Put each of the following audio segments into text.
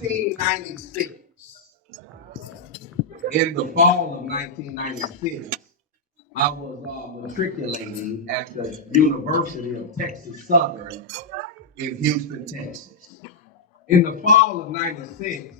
1996, in the fall of 1996, I was matriculating at the University of Texas Southern in Houston, Texas. In the fall of '96,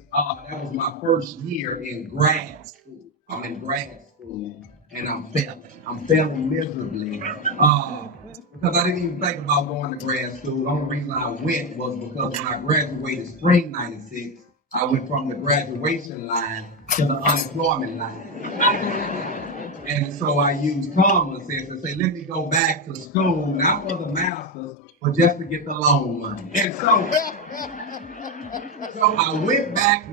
that was my first year in grad school. I'm in grad school and I'm failing. I'm failing miserably because I didn't even think about going to grad school. The only reason I went was because when I graduated spring '96, I went from the graduation line to the unemployment line. And so I used common sense and say, let me go back to school, not for the masters, but just to get the loan money. And so I went back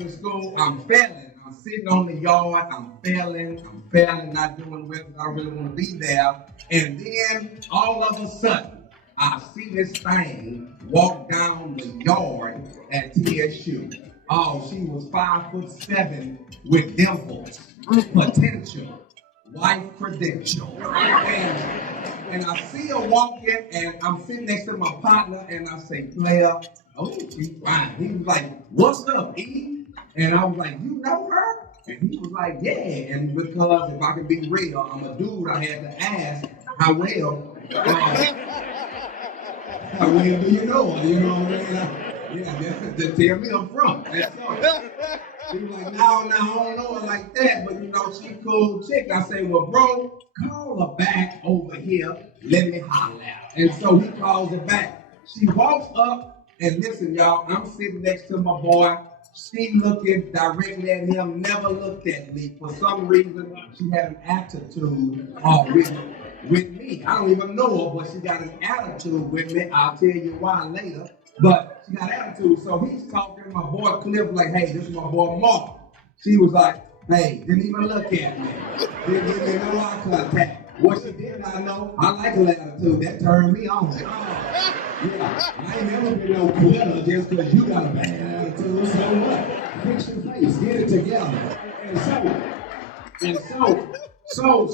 to school. I'm failing. I'm sitting on the yard. I'm failing, not doing well because I really want to be there. And then all of a sudden, I see this thing walk down the yard at TSU. Oh, she was 5'7" with dimples, potential, wife credential. And I see her walking, and I'm sitting next to my partner, and I say, player, oh, she's fine. He was like, what's up, E? And I was like, you know her? And he was like, yeah. And because if I can be real, I'm a dude, I had to ask, how well do you know her? You know what I mean? Yeah, just tell me up front. That's all. She was like, no, I don't know her like that, but you know, she cool chick. I say, well, bro, call her back over here. Let me holler at her. And so he calls her back. She walks up, and listen, y'all, I'm sitting next to my boy. She looking directly at him, never looked at me. For some reason, she had an attitude with me. I don't even know her, but she got an attitude with me. I'll tell you why later. But she got attitude. So he's talking to my boy Cliff like, hey, this is my boy Mark. She was like, hey, didn't even look at me. Didn't give me no eye contact. What she did not know, I like her attitude. That turned me on. Yeah, I ain't never been no quitter just because you got a bad attitude. So what? Fix your face, get it together. So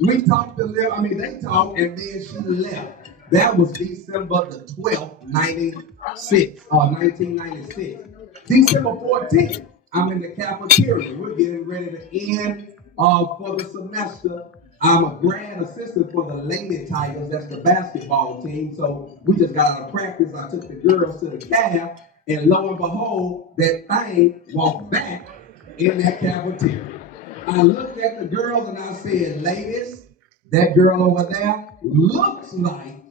we talked a little, they talked, and then she left. That was December the 12th, 1996. December 14th, I'm in the cafeteria. We're getting ready to end for the semester. I'm a grad assistant for the Lady Tigers. That's the basketball team. So we just got out of practice. I took the girls to the caf, and lo and behold, that thing walked back in that cafeteria. I looked at the girls and I said, ladies, that girl over there looks like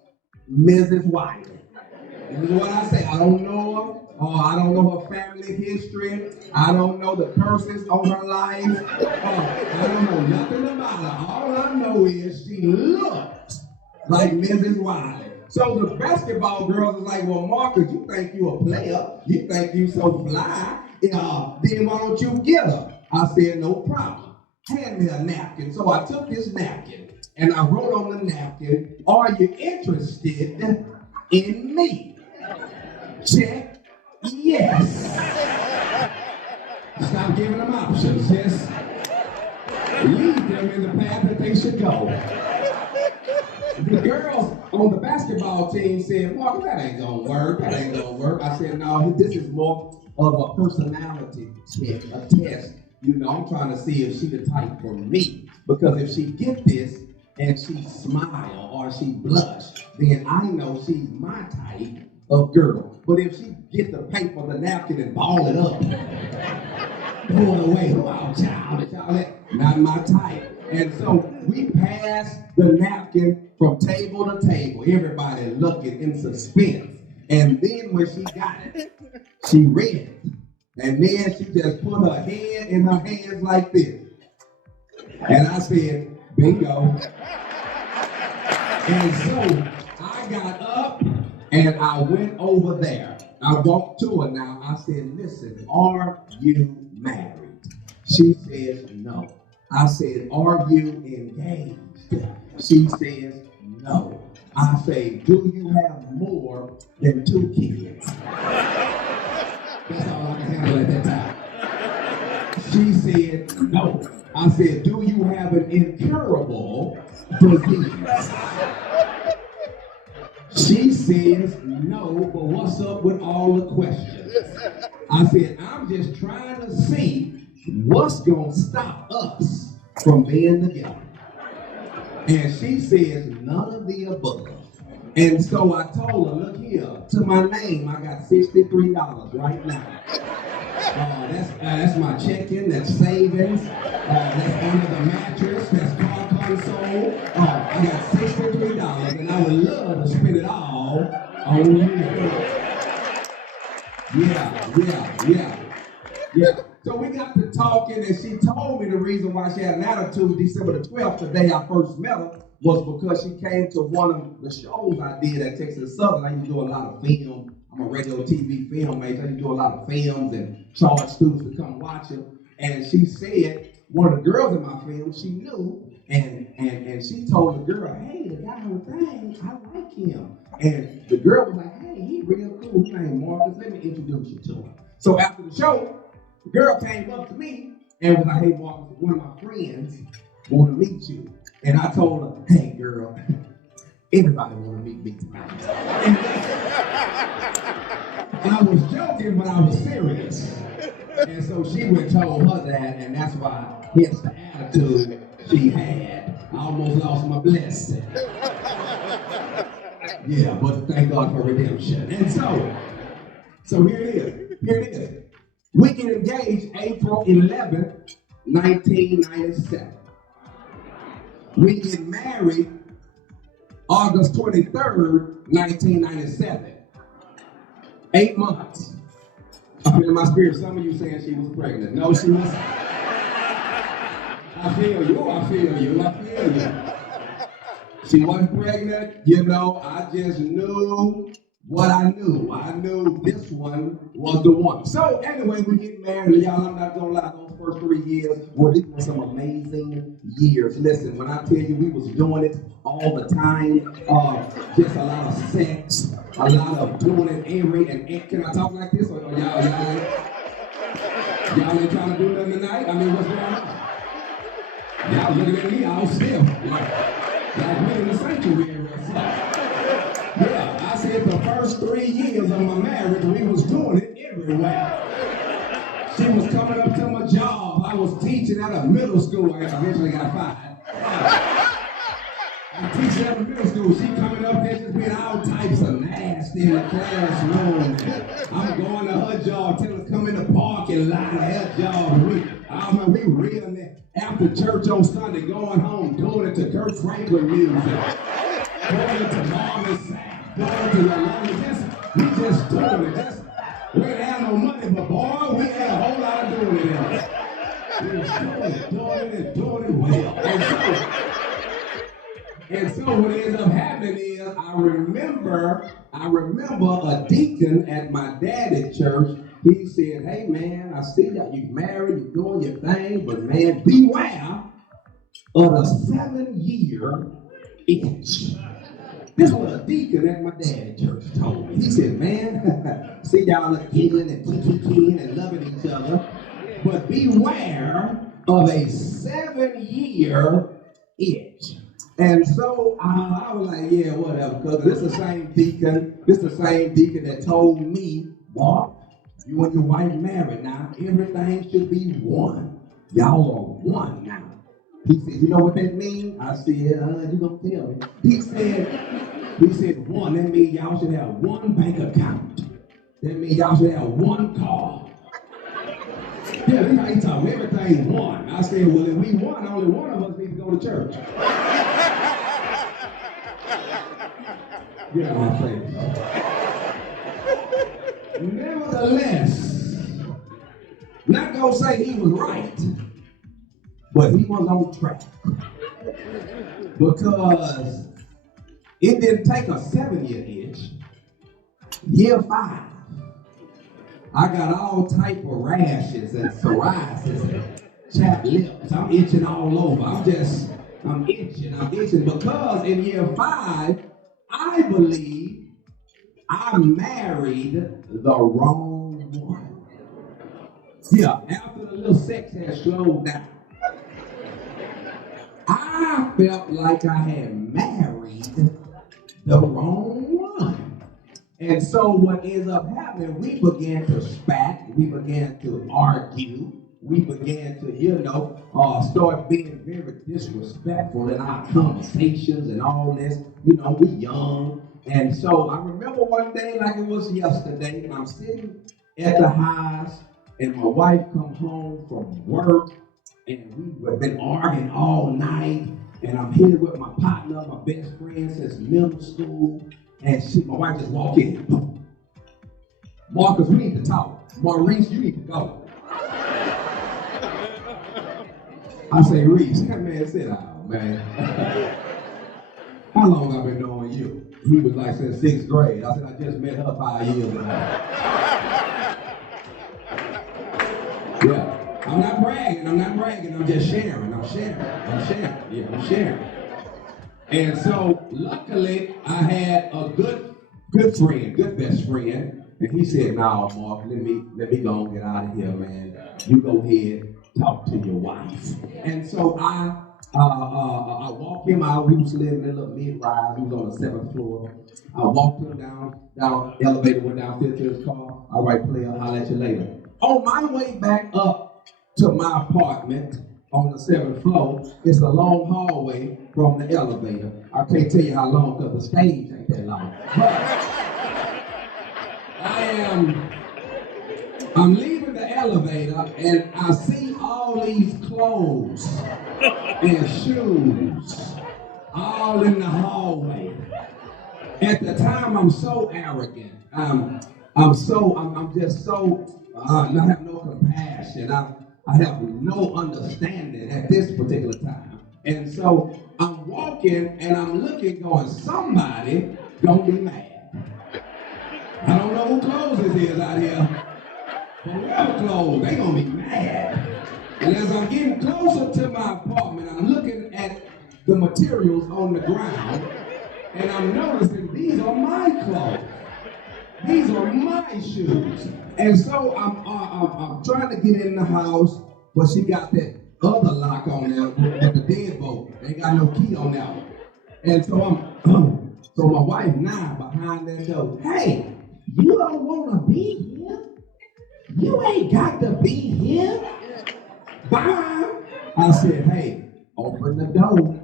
Mrs. Wiley. This is what I say. I don't know her. I don't know her family history. I don't know the curses on her life. I don't know nothing about her. All I know is she looks like Mrs. Wiley. So the basketball girls is like, well, Marcus, you think you a player. You think you so fly. Then why don't you get her? I said, no problem. Hand me a napkin. So I took this napkin and I wrote on the napkin, are you interested in me? Check. Yes. Stop giving them options. Just lead them in the path that they should go. The girls on the basketball team said, Mark, that ain't gonna work. I said, no, this is more of a personality check, a test. You know, I'm trying to see if she the type for me. Because if she get this and she smile or she blush, then I know she's my type of girl. But if she get the paper, the napkin, and ball it up, throw it away, oh, child, not my type. And so we passed the napkin from table to table, everybody looking in suspense. And then when she got it, she read it. And then she just put her head in her hands like this. And I said, bingo. And so I got up and I went over there. I walked to her now. I said, listen, are you married? She says, no. I said, are you engaged? She says, no. I say, do you have more than 2 kids? That's all I can handle at that time. She said, no. I said, do you have an incurable disease? She says, no, but what's up with all the questions? I said, I'm just trying to see what's going to stop us from being together. And she says, none of the above. And so I told her, look here, to my name, I got $63 right now. That's my checking, that's savings, that's under the mattress, that's car console. I got $63 and I would love to spend it all on you. Yeah. So we got to talking and she told me the reason why she had an attitude December the 12th, the day I first met her, was because she came to one of the shows I did at Texas Southern. I used to do a lot of film. I'm a radio TV film major. I used to do a lot of films and charge students to come watch them. And she said, one of the girls in my film, she knew, and she told the girl, hey, the guy on the thing, I like him. And the girl was like, hey, he real cool. His name Marcus. Let me introduce you to him. So after the show, the girl came up to me and was like, hey, Marcus, one of my friends want to meet you. And I told her, hey, girl, everybody want to meet me tonight. And I was joking, but I was serious. And so she went and told her that, and that's why, hence the attitude she had. I almost lost my blessing. Yeah, but thank God for redemption. And so here it is. We get engaged April 11th, 1997. We get married August 23rd, 1997. 8 months. I feel in my spirit, some of you saying she was pregnant. No, she wasn't. I feel you. She wasn't pregnant, I just knew what I knew. I knew this one was the one. So anyway, we get married, and y'all, I'm not gonna lie, those first 3 years, well, these were some amazing years. Listen, when I tell you we was doing it all the time, just a lot of sex, a lot of doing it every, and can I talk like this? Or y'all ain't trying to do nothing tonight? I mean, what's going on? Y'all looking at me all still. Like me in the sanctuary or something. Yeah, I said the first 3 years of my marriage, we was doing it everywhere. She was coming up to my job. I was teaching at a middle school. I eventually got fired. I'm teaching at a middle school. She coming up there just being all types of nasty in the classroom. I'm going to her job, telling her to come in the parking lot of her job. We real there. After church on Sunday, going home, doing it to Kirk Franklin music. Going into Marvin Sapp, going to Yolanda. We just doing it. We didn't have no money, but boy, we had a whole lot of doing it there. We was doing it well. And so what ends up happening is I remember a deacon at my daddy's church. He said, hey man, I see that you're married, you're doing your thing, but man, beware of the 7-year itch. This was a deacon at my daddy's church told me. He said, man, see y'all are giggling and kicking and loving each other, but beware of a 7-year itch. And so I was like, yeah, whatever, because this is the same deacon that told me, Mark, you and your wife married now, everything should be one. Y'all are one now. He said, you know what that means? I said, you don't tell me. He said one, that means y'all should have one bank account. That means y'all should have one car. Yeah, that's how he talk, everything one. I said, well, if we won, only one of us need to go to church. Get out my face. Nevertheless, not gonna say he was right, but he was on track. Because it didn't take a 7-year itch. Year 5, I got all type of rashes and psoriasis and chapped lips. I'm itching all over. I'm itching because in year 5, I believe I married the wrong one. Yeah, after the little sex had slowed down, I felt like I had married the wrong one. And so what ends up happening, we began to spat, we began to argue, we began to, start being very disrespectful in our conversations and all this. We young. And so I remember one day like it was yesterday, and I'm sitting at the house, and my wife come home from work, and we've been arguing all night, and I'm here with my partner, my best friend since middle school, and my wife just walked in. Marcus, we need to talk. Maurice, you need to go. I say, Reese, that man sit down, man. How long I've been knowing you? He was like since 6th grade. I said, I just met her 5 years ago. Yeah. I'm not bragging, I'm just sharing. I'm sharing. And so, luckily, I had a good friend, good best friend, and he said, "Nah, Mark, let me go and get out of here, man. You go ahead, talk to your wife." And so I walked him out. He was living in a little mid-rise. He was on the 7th floor. I walked him down, elevator, went downstairs to his car. All right, player, I'll let you later. On my way back up to my apartment on the 7th floor, it's a long hallway from the elevator. I can't tell you how long because the stage ain't that long. But I'm leaving the elevator and I see all these clothes and shoes all in the hallway. At the time, I'm so arrogant. I'm just so, I have no compassion. I have no understanding at this particular time. And so I'm walking and I'm looking going, somebody gonna be mad. I don't know who clothes this is out here, but whoever clothes, they gonna be mad. And as I'm getting closer to my apartment, I'm looking at the materials on the ground, and I'm noticing these are my clothes. These are my shoes. And so I'm trying to get in the house, but she got that other lock on there with the deadbolt. Ain't got no key on that one. And so so my wife now behind that door, hey, you don't want to be here? You ain't got to be here. Bye. I said, hey, open the door.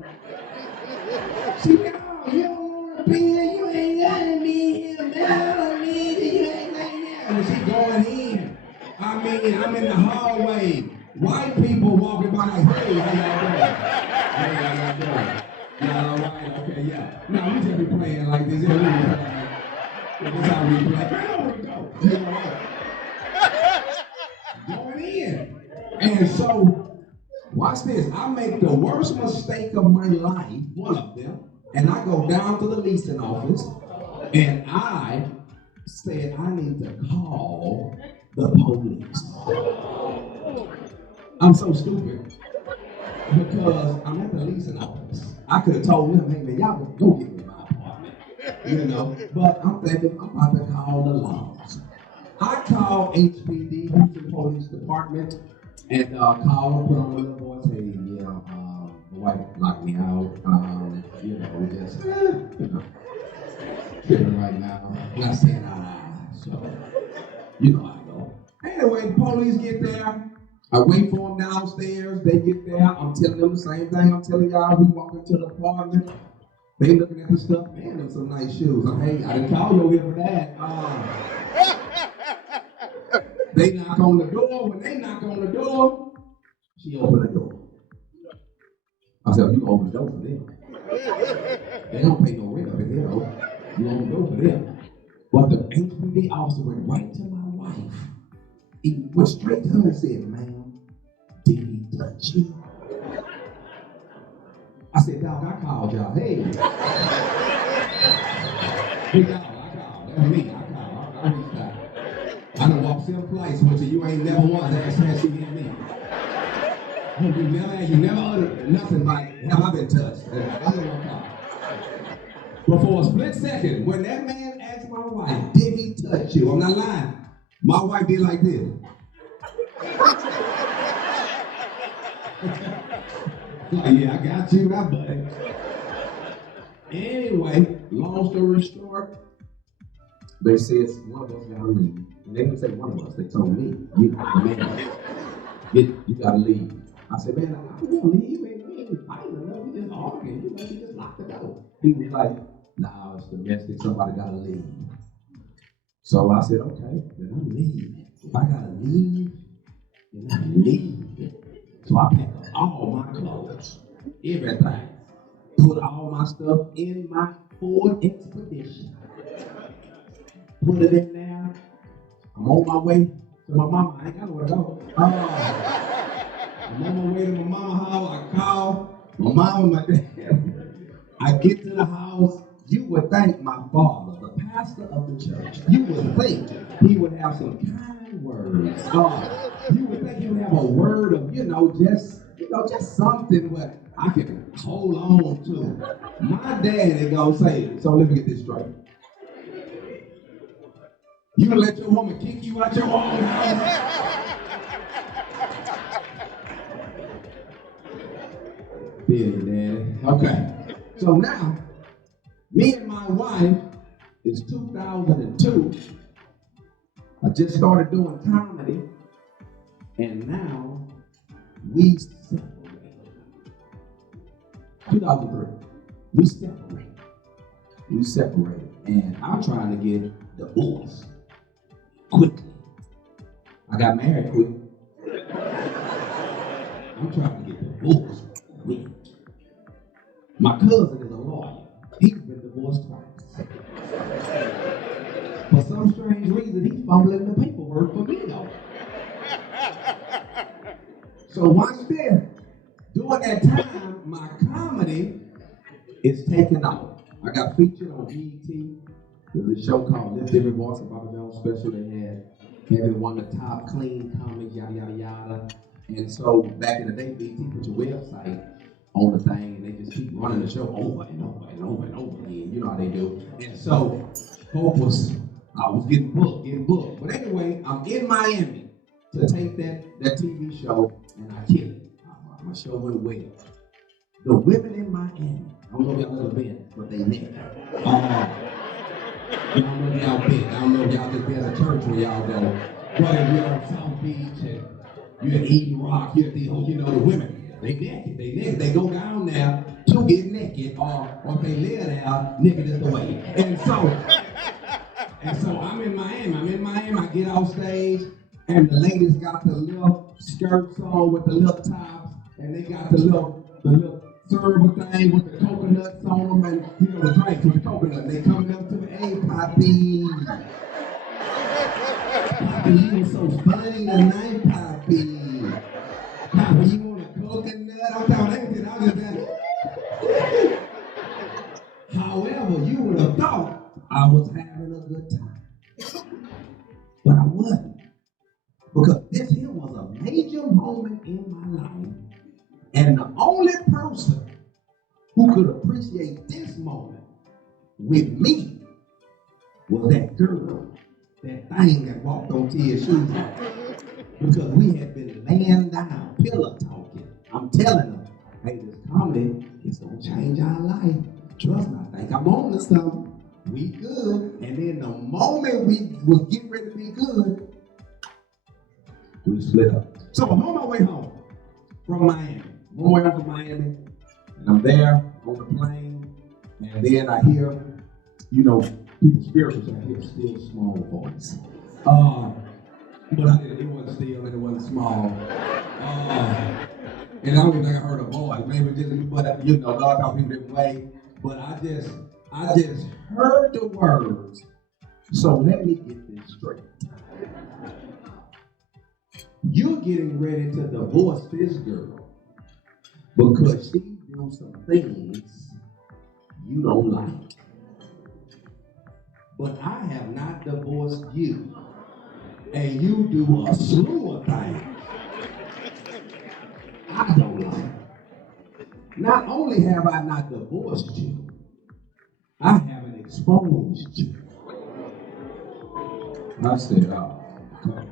She said, oh, you don't want to be here. You ain't got to be here, man. I don't need you. You ain't like that. And she going in. I mean, I'm in the hallway. White people walking by like, hey, how y'all doing? Hey, how y'all doing? Y'all all right? Okay, yeah. No, we just be playing like this. That's how we play. There we go. You know what? Going in. And so, watch this. I make the worst mistake of my life, one of them, and I go down to the leasing office, and I said I need to call the police. I'm so stupid because I'm at the leasing office. I could have told them, hey man, y'all go get me my apartment, but I'm thinking I'm about to call the laws. I called HPD, Houston Police Department, and called them, put on my little voice, hey, the wife locked me out, just, tripping right now, not saying so, I go. Anyway, the police get there, I wait for them downstairs, they get there, I'm telling them the same thing I'm telling y'all, we walk into the apartment, they looking at the stuff, man, them some nice shoes, hey, I didn't call you over here for that, They knock on the door. When they knock on the door, she opened the door. I said, you open the door for them. They don't pay no rent up in here, though. You open the door for them. But the HPD officer went right to my wife. He went straight to her and said, ma'am, did he touch you? I said, dog, I called y'all. Hey, dog, I called. That's me. I reached out. I done walked 7 flights with you. You ain't never once asked her she hit me. You never uttered nothing like, have I been touched? But for a split second, when that man asked my wife, did he touch you? I'm not lying. My wife did like this. Like, yeah, I got you, now, buddy. Anyway, long story short, They said one of us gotta leave. And they didn't say one of us, they told me, you, man, you gotta leave. I said, man, I don't wanna leave, man. We ain't fighting enough, we just arguing. You know, she just locked the door. He was like, nah, it's domestic, somebody gotta leave. So I said, okay, then I'm leaving. If I gotta leave, then I leave. So I packed up all my clothes, everything. Put all my stuff in my Ford Expedition. Put it in there. I'm on my way to my mama. I ain't got nowhere to go. I'm on my way to my mama's house. I call my mama, my dad. I get to the house. You would think my father, the pastor of the church, you would think he would have some kind words. You would think he would have a word of, just something where I can hold on to. My daddy gonna say, so let me get this straight. You gonna let your woman kick you out your own house? Yeah, Daddy. Okay. So now, me and my wife, it's 2002. I just started doing comedy, and now we separated. 2003. We separated. And I'm trying to get divorced quickly. I got married quick. I'm trying to get divorced quick. My cousin is a lawyer. He's been divorced twice. For some strange reason, he's fumbling the paperwork for me though. So watch this. During that time, my comedy is taking off. I got featured on BET. There's a show called Lift Every Voice, a Bobby Jones special. They had it one of the top clean comics, yada yada yada. And so back in the day, BET put your website on the thing, and they just keep running the show over and over and over and over again. You know how they do. And so I was getting booked. But anyway, I'm in Miami to take that TV show, and I kill it. My show went well. The women in Miami, I don't know if y'all ever been, but they naked. I don't know if y'all been. I don't know if y'all just been at a church where y'all go. But if you're on South Beach and you're at Eden Rock, you're at the women. They naked. They go down there to get naked, or if they lay there, naked is the way. And so I'm in Miami. I get off stage, and the ladies got the little skirts on with the little tops, and they got the little server thing with the coconuts on them, and the drinks with the coconut. They coming up to me, hey, Poppy. Poppy, you were so funny tonight, Poppy. Poppy, you want a coconut? I'm talking everything. I was just however, you would have thought I was having a good time. But I wasn't. Because this here was a major moment in my life. And the only person who could appreciate this moment with me was that girl, that thing that walked on Tia's shoes. Because we had been laying down, pillow talking. I'm telling her, hey, this comedy is gonna change our life. Trust me, I think I'm on to something. We good. And then the moment we was getting ready to be good, we split up. So I'm on my way home from Miami. I'm on my way home from Miami, and I'm there on the plane, and then I hear, people's spirituals, I hear still small voice. But it wasn't still and it wasn't small. And I don't even think I heard a voice. Maybe just, but God taught people different way. But I just heard the words. So let me get this straight. You're getting ready to divorce this girl because she do some things you don't like. But I have not divorced you. And you do a slew of things I don't like. Not only have I not divorced you, I haven't exposed you. I said, oh, come on.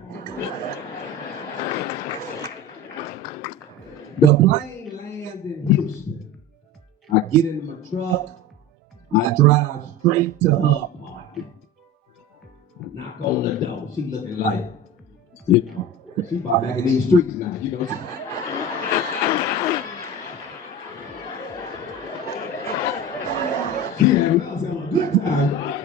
The plane lands in Houston. I get into my truck. I drive straight to her apartment. I knock on the door. She looking like, you know, she about back in these streets now, you know. She having us having a good time.